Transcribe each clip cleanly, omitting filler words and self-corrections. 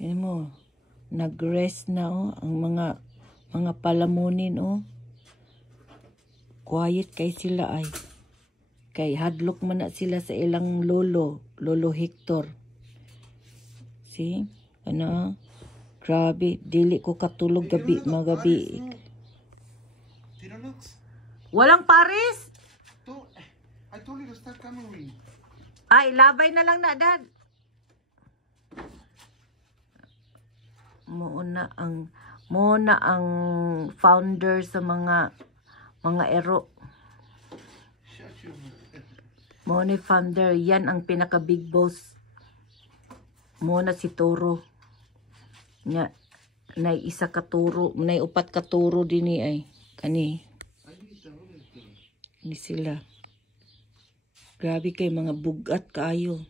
Yan mo, nag-rest na ang mga palamunin quiet kay sila ay. Kay hadlok man na sila sa ilang Lolo Hector. See? Grabe, dili ko katulog magabi. Walang Paris? I told you to start coming. Ay, labay na lang na, Dad. Muna ang founder sa mga ero. Muna founder, yan ang pinaka big boss. Muna si Toro. Nya, nay isa ka turo, nay upat ka turo dinhi ay kani. Ni sila. Grabe kay mga bugat kaayo.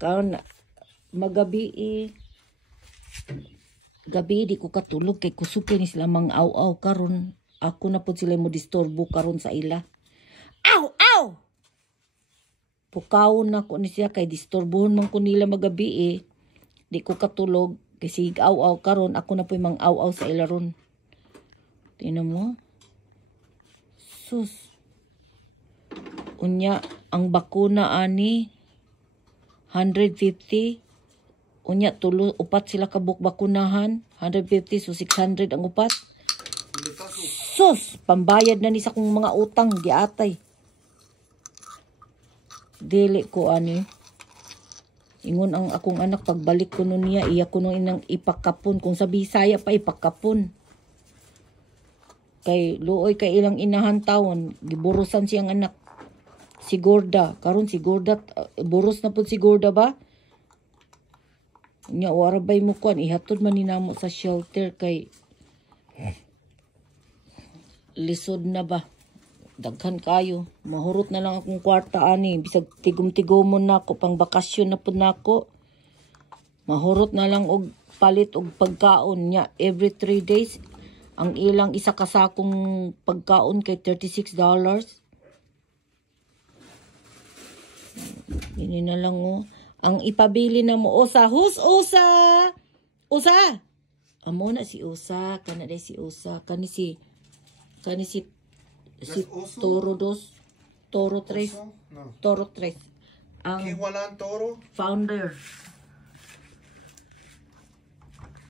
Karon gabi di ko katulog kay kusupin ni sila mang aw karon. Ako na po sila mo disturbo karon sa ila. Aw! Pukawon na ko ni siya kay disturbohon man ko nila magabi. Di ko katulog kasi aw karon ako na po mang aw sa ila ron. Tingnan mo. Sus. Unya ang bakuna ani 150. Unya upat sila kabuk bakunahan 150 so 600 ang upat. Sus, pambayad na ni sa kong mga utang giatay. Dili ko ani. Ingon ang akong anak pagbalik ko nun niya iya ko nung inang ipakapon kung sa Bisaya pa ipakapon. Kay luoy kay ilang inahan taon giburusan siyang anak. Si Gorda, karon si Gorda buros na pud si Gorda ba? Nya warabay mo kuan ihatod man ninamo sa shelter kay lisod na ba? Daghan kayo. Mahurot na lang akong kwarta ani bisag tigom-tigomon nako pang bakasyon na pud nako. Mahurot na lang og palit og pagkaon nya every 3 days. Ang ilang isa ka sakong pagkaon kay $36. Ini na lang ang ipabili na mo Usa. Amo na si Usa, kana day si Usa, kani si Toro 2, Toro 3, No. Toro 3. Ang Walang toro? founder.